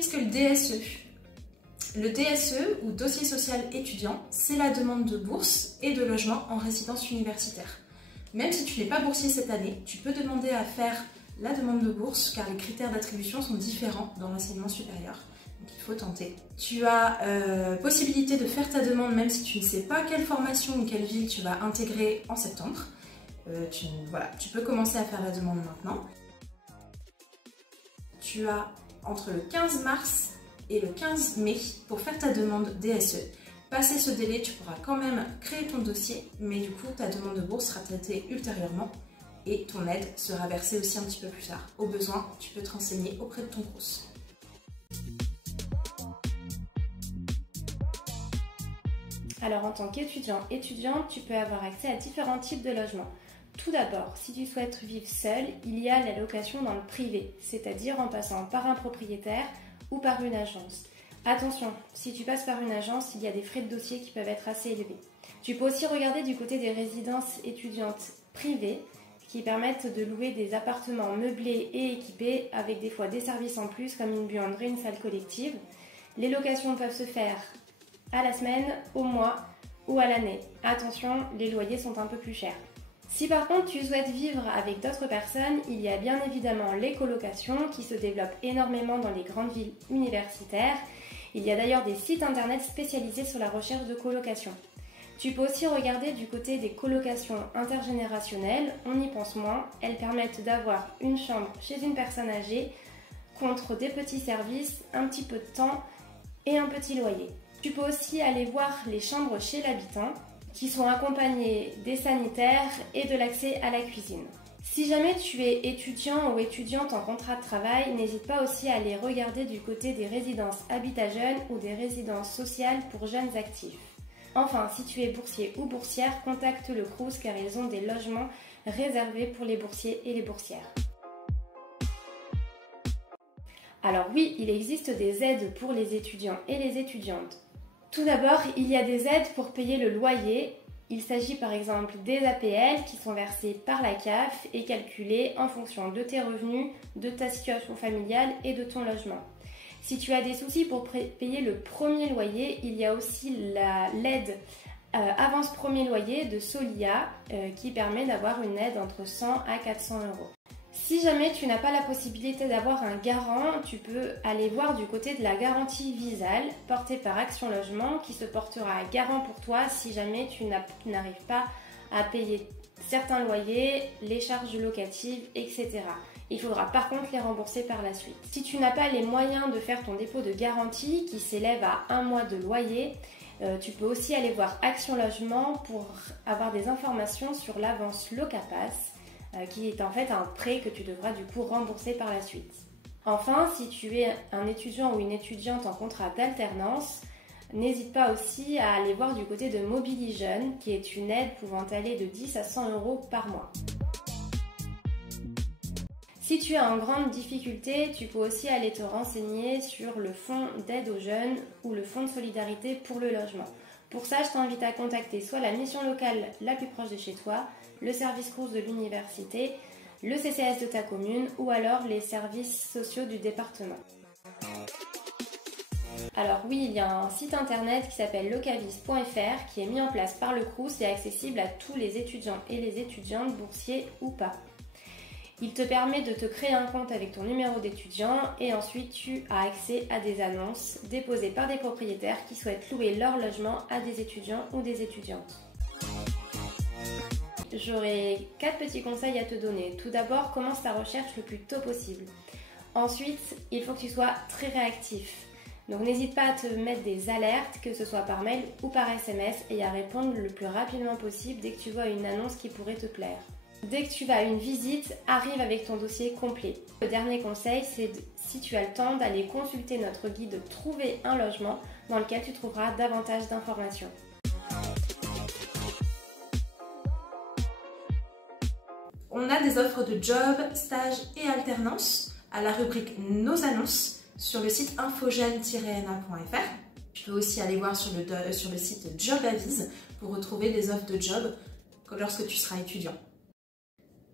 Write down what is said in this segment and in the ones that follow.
Qu'est-ce que le DSE? Le DSE, ou dossier social étudiant, c'est la demande de bourse et de logement en résidence universitaire. Même si tu n'es pas boursier cette année, tu peux demander à faire la demande de bourse car les critères d'attribution sont différents dans l'enseignement supérieur. Donc il faut tenter. Tu as possibilité de faire ta demande même si tu ne sais pas quelle formation ou quelle ville tu vas intégrer en septembre. Tu peux commencer à faire la demande maintenant. Tu as entre le 15 mars et le 15 mai pour faire ta demande DSE. Passé ce délai, tu pourras quand même créer ton dossier, mais du coup, ta demande de bourse sera traitée ultérieurement et ton aide sera versée aussi un petit peu plus tard. Au besoin, tu peux te renseigner auprès de ton CROUS. Alors en tant qu'étudiante, tu peux avoir accès à différents types de logements. Tout d'abord, si tu souhaites vivre seul, il y a la location dans le privé, c'est-à-dire en passant par un propriétaire ou par une agence. Attention, si tu passes par une agence, il y a des frais de dossier qui peuvent être assez élevés. Tu peux aussi regarder du côté des résidences étudiantes privées qui permettent de louer des appartements meublés et équipés avec des fois des services en plus comme une buanderie, une salle collective. Les locations peuvent se faire à la semaine, au mois ou à l'année. Attention, les loyers sont un peu plus chers. Si par contre tu souhaites vivre avec d'autres personnes, il y a bien évidemment les colocations qui se développent énormément dans les grandes villes universitaires. Il y a d'ailleurs des sites internet spécialisés sur la recherche de colocations. Tu peux aussi regarder du côté des colocations intergénérationnelles, on y pense moins. Elles permettent d'avoir une chambre chez une personne âgée contre des petits services, un petit peu de temps et un petit loyer. Tu peux aussi aller voir les chambres chez l'habitant, qui sont accompagnés des sanitaires et de l'accès à la cuisine. Si jamais tu es étudiant ou étudiante en contrat de travail, n'hésite pas aussi à aller regarder du côté des résidences Habitat Jeunes ou des résidences sociales pour jeunes actifs. Enfin, si tu es boursier ou boursière, contacte le CROUS car ils ont des logements réservés pour les boursiers et les boursières. Alors oui, il existe des aides pour les étudiants et les étudiantes. Tout d'abord, il y a des aides pour payer le loyer. Il s'agit par exemple des APL qui sont versées par la CAF et calculées en fonction de tes revenus, de ta situation familiale et de ton logement. Si tu as des soucis pour payer le premier loyer, il y a aussi l'aide avance premier loyer de Solia qui permet d'avoir une aide entre 100 à 400 euros. Si jamais tu n'as pas la possibilité d'avoir un garant, tu peux aller voir du côté de la garantie Visale portée par Action Logement qui se portera garant pour toi si jamais tu n'arrives pas à payer certains loyers, les charges locatives, etc. Il faudra par contre les rembourser par la suite. Si tu n'as pas les moyens de faire ton dépôt de garantie qui s'élève à 1 mois de loyer, tu peux aussi aller voir Action Logement pour avoir des informations sur l'avance Locapass, qui est en fait un prêt que tu devras du coup rembourser par la suite. Enfin, si tu es un étudiant ou une étudiante en contrat d'alternance, n'hésite pas aussi à aller voir du côté de Mobili Jeunes, qui est une aide pouvant aller de 10 à 100 euros par mois. Si tu es en grande difficulté, tu peux aussi aller te renseigner sur le fonds d'aide aux jeunes ou le fonds de solidarité pour le logement. Pour ça, je t'invite à contacter soit la mission locale la plus proche de chez toi, le service CROUS de l'université, le CCAS de ta commune ou alors les services sociaux du département. Alors oui, il y a un site internet qui s'appelle locavis.fr qui est mis en place par le CROUS et accessible à tous les étudiants et les étudiantes, boursiers ou pas. Il te permet de te créer un compte avec ton numéro d'étudiant et ensuite tu as accès à des annonces déposées par des propriétaires qui souhaitent louer leur logement à des étudiants ou des étudiantes. J'aurai 4 petits conseils à te donner. Tout d'abord, commence ta recherche le plus tôt possible. Ensuite, il faut que tu sois très réactif. Donc n'hésite pas à te mettre des alertes, que ce soit par mail ou par SMS, et à répondre le plus rapidement possible dès que tu vois une annonce qui pourrait te plaire. Dès que tu vas à une visite, arrive avec ton dossier complet. Le dernier conseil, c'est si tu as le temps d'aller consulter notre guide Trouver un logement dans lequel tu trouveras davantage d'informations. On a des offres de job, stage et alternance à la rubrique Nos annonces sur le site infogène-na.fr. Tu peux aussi aller voir sur le site Job Avise pour retrouver des offres de job lorsque tu seras étudiant.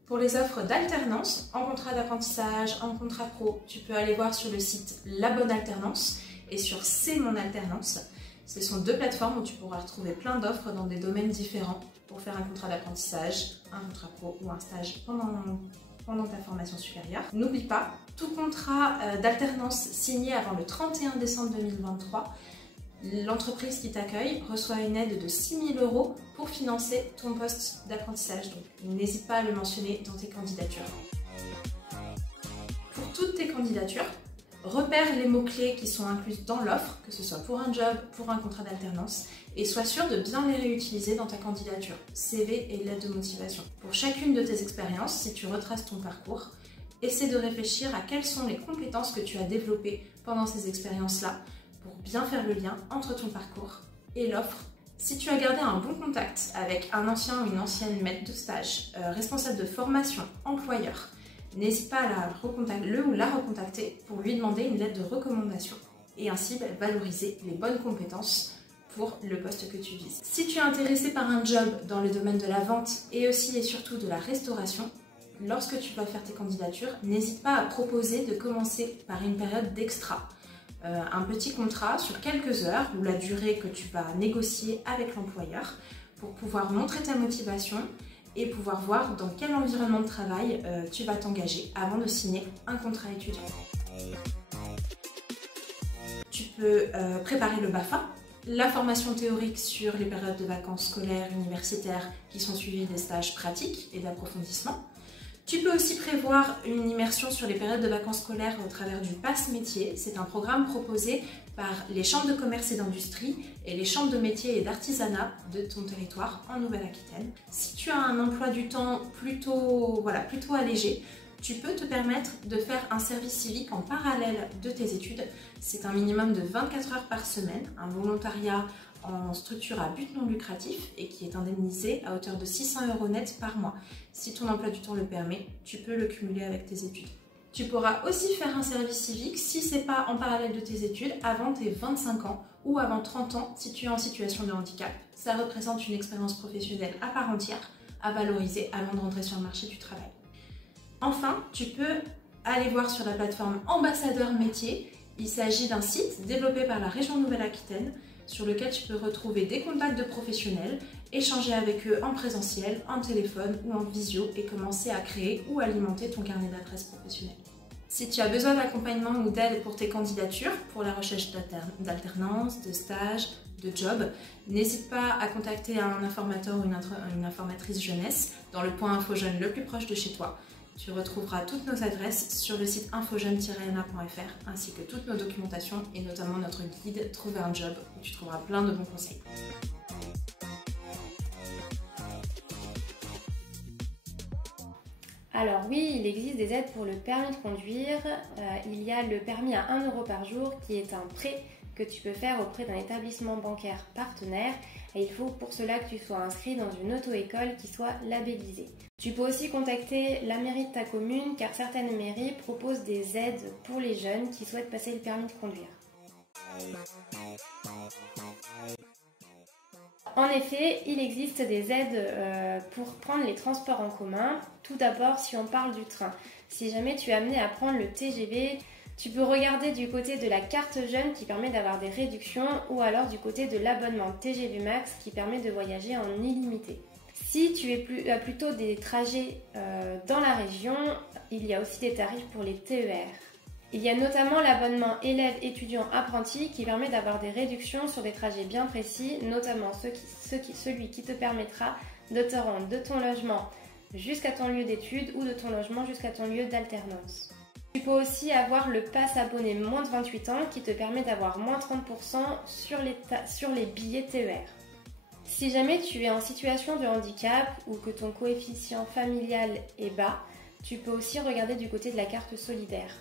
Pour les offres d'alternance, en contrat d'apprentissage, en contrat pro, tu peux aller voir sur le site La Bonne Alternance et sur C'est Mon Alternance. Ce sont deux plateformes où tu pourras retrouver plein d'offres dans des domaines différents pour faire un contrat d'apprentissage, un contrat pro ou un stage pendant ta formation supérieure. N'oublie pas, tout contrat d'alternance signé avant le 31 décembre 2023, l'entreprise qui t'accueille reçoit une aide de 6 000 € pour financer ton poste d'apprentissage. Donc n'hésite pas à le mentionner dans tes candidatures. Pour toutes tes candidatures, repère les mots-clés qui sont inclus dans l'offre, que ce soit pour un job, pour un contrat d'alternance, et sois sûr de bien les réutiliser dans ta candidature, CV et lettre de motivation. Pour chacune de tes expériences, si tu retraces ton parcours, essaie de réfléchir à quelles sont les compétences que tu as développées pendant ces expériences-là pour bien faire le lien entre ton parcours et l'offre. Si tu as gardé un bon contact avec un ancien ou une ancienne maître de stage, responsable de formation, employeur, n'hésite pas à le ou la recontacter pour lui demander une lettre de recommandation et ainsi valoriser les bonnes compétences pour le poste que tu vises. Si tu es intéressé par un job dans le domaine de la vente et aussi et surtout de la restauration, lorsque tu vas faire tes candidatures, n'hésite pas à proposer de commencer par une période d'extra. Un petit contrat sur quelques heures ou la durée que tu vas négocier avec l'employeur pour pouvoir montrer ta motivation et pouvoir voir dans quel environnement de travail tu vas t'engager avant de signer un contrat étudiant. Tu peux préparer le BAFA, la formation théorique sur les périodes de vacances scolaires, universitaires qui sont suivies des stages pratiques et d'approfondissement. Tu peux aussi prévoir une immersion sur les périodes de vacances scolaires au travers du Pass Métier. C'est un programme proposé par les chambres de commerce et d'industrie et les chambres de métiers et d'artisanat de ton territoire en Nouvelle-Aquitaine. Si tu as un emploi du temps plutôt allégé, tu peux te permettre de faire un service civique en parallèle de tes études. C'est un minimum de 24 heures par semaine, un volontariat en structure à but non lucratif et qui est indemnisé à hauteur de 600 € net par mois. Si ton emploi du temps le permet, tu peux le cumuler avec tes études. Tu pourras aussi faire un service civique si ce n'est pas en parallèle de tes études avant tes 25 ans ou avant 30 ans si tu es en situation de handicap. Ça représente une expérience professionnelle à part entière à valoriser avant de rentrer sur le marché du travail. Enfin, tu peux aller voir sur la plateforme Ambassadeur Métier. Il s'agit d'un site développé par la région Nouvelle-Aquitaine sur lequel tu peux retrouver des contacts de professionnels, échanger avec eux en présentiel, en téléphone ou en visio et commencer à créer ou alimenter ton carnet d'adresses professionnelles. Si tu as besoin d'accompagnement ou d'aide pour tes candidatures, pour la recherche d'alternance, de stage, de job, n'hésite pas à contacter un informateur ou une informatrice jeunesse dans le point Info Jeune le plus proche de chez toi. Tu retrouveras toutes nos adresses sur le site infojeune-na.fr ainsi que toutes nos documentations et notamment notre guide Trouver un job où tu trouveras plein de bons conseils. Alors oui, il existe des aides pour le permis de conduire. Il y a le permis à 1 € par jour qui est un prêt que tu peux faire auprès d'un établissement bancaire partenaire et il faut pour cela que tu sois inscrit dans une auto-école qui soit labellisée. Tu peux aussi contacter la mairie de ta commune car certaines mairies proposent des aides pour les jeunes qui souhaitent passer le permis de conduire. En effet, il existe des aides pour prendre les transports en commun. Tout d'abord, si on parle du train, si jamais tu es amené à prendre le TGV, tu peux regarder du côté de la carte jeune qui permet d'avoir des réductions ou alors du côté de l'abonnement TGV Max qui permet de voyager en illimité. Si tu as plutôt des trajets dans la région, il y a aussi des tarifs pour les TER. Il y a notamment l'abonnement élève-étudiant-apprenti qui permet d'avoir des réductions sur des trajets bien précis, notamment celui qui te permettra de te rendre de ton logement jusqu'à ton lieu d'études ou de ton logement jusqu'à ton lieu d'alternance. Tu peux aussi avoir le pass abonné moins de 28 ans qui te permet d'avoir moins 30% sur les billets TER. Si jamais tu es en situation de handicap ou que ton coefficient familial est bas, tu peux aussi regarder du côté de la carte solidaire.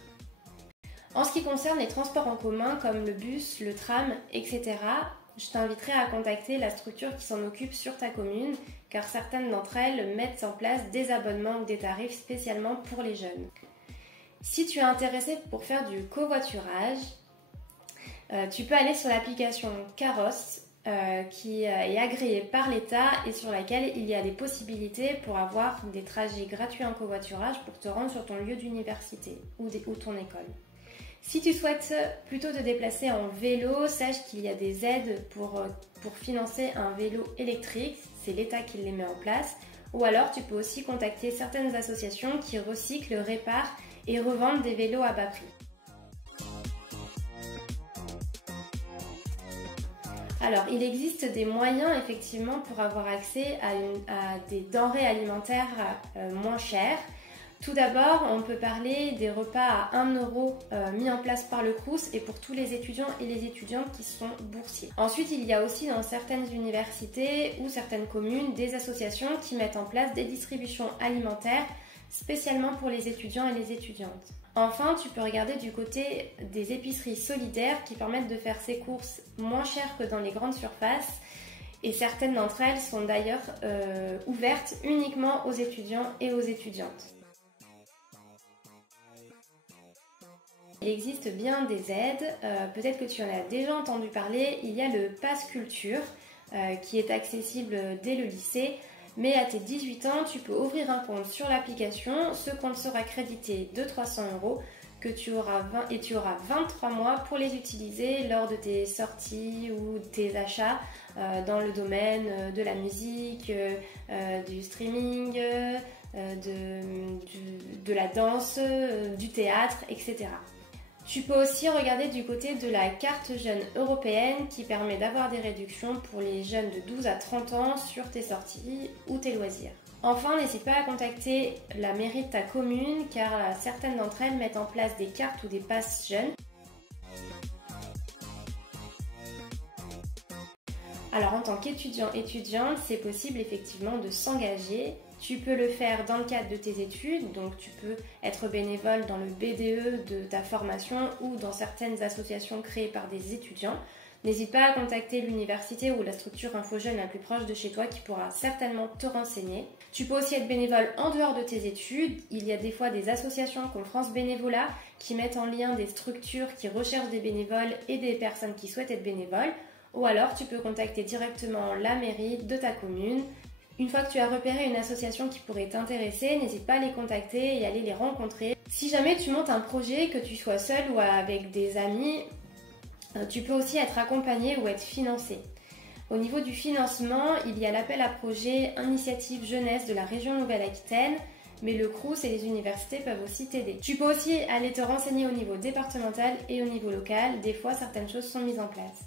En ce qui concerne les transports en commun comme le bus, le tram, etc., je t'inviterai à contacter la structure qui s'en occupe sur ta commune car certaines d'entre elles mettent en place des abonnements ou des tarifs spécialement pour les jeunes. Si tu es intéressé pour faire du covoiturage, tu peux aller sur l'application Carosse qui est agréée par l'État et sur laquelle il y a des possibilités pour avoir des trajets gratuits en covoiturage pour te rendre sur ton lieu d'université ou ton école. Si tu souhaites plutôt te déplacer en vélo, sache qu'il y a des aides pour financer un vélo électrique, c'est l'État qui les met en place. Ou alors tu peux aussi contacter certaines associations qui recyclent, réparent et revendent des vélos à bas prix. Alors, il existe des moyens effectivement pour avoir accès à des denrées alimentaires moins chères. Tout d'abord, on peut parler des repas à 1 € mis en place par le Crous et pour tous les étudiants et les étudiantes qui sont boursiers. Ensuite, il y a aussi dans certaines universités ou certaines communes des associations qui mettent en place des distributions alimentaires spécialement pour les étudiants et les étudiantes. Enfin, tu peux regarder du côté des épiceries solidaires qui permettent de faire ses courses moins chères que dans les grandes surfaces et certaines d'entre elles sont d'ailleurs ouvertes uniquement aux étudiants et aux étudiantes. Il existe bien des aides, peut-être que tu en as déjà entendu parler, il y a le Pass Culture qui est accessible dès le lycée. Mais à tes 18 ans, tu peux ouvrir un compte sur l'application. Ce compte sera crédité de 300 € et tu auras 23 mois pour les utiliser lors de tes sorties ou tes achats dans le domaine de la musique, du streaming, de la danse, du théâtre, etc. Tu peux aussi regarder du côté de la carte jeune européenne qui permet d'avoir des réductions pour les jeunes de 12 à 30 ans sur tes sorties ou tes loisirs. Enfin, n'hésite pas à contacter la mairie de ta commune car certaines d'entre elles mettent en place des cartes ou des passes jeunes. Alors en tant qu'étudiant-étudiante, c'est possible effectivement de s'engager. Tu peux le faire dans le cadre de tes études, donc tu peux être bénévole dans le BDE de ta formation ou dans certaines associations créées par des étudiants. N'hésite pas à contacter l'université ou la structure InfoJeunes la plus proche de chez toi qui pourra certainement te renseigner. Tu peux aussi être bénévole en dehors de tes études. Il y a des fois des associations comme France Bénévolat qui mettent en lien des structures qui recherchent des bénévoles et des personnes qui souhaitent être bénévoles. Ou alors tu peux contacter directement la mairie de ta commune. Une fois que tu as repéré une association qui pourrait t'intéresser, n'hésite pas à les contacter et à aller les rencontrer. Si jamais tu montes un projet, que tu sois seul ou avec des amis, tu peux aussi être accompagné ou être financé. Au niveau du financement, il y a l'appel à projet Initiative Jeunesse de la région Nouvelle-Aquitaine, mais le Crous et les universités peuvent aussi t'aider. Tu peux aussi aller te renseigner au niveau départemental et au niveau local. Des fois, certaines choses sont mises en place.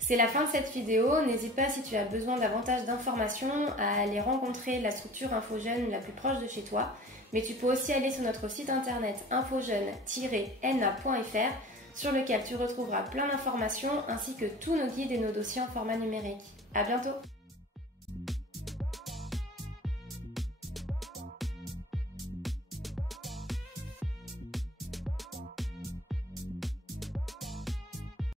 C'est la fin de cette vidéo. N'hésite pas, si tu as besoin davantage d'informations, à aller rencontrer la structure InfoJeunes la plus proche de chez toi. Mais tu peux aussi aller sur notre site internet infojeunes-na.fr sur lequel tu retrouveras plein d'informations ainsi que tous nos guides et nos dossiers en format numérique. À bientôt!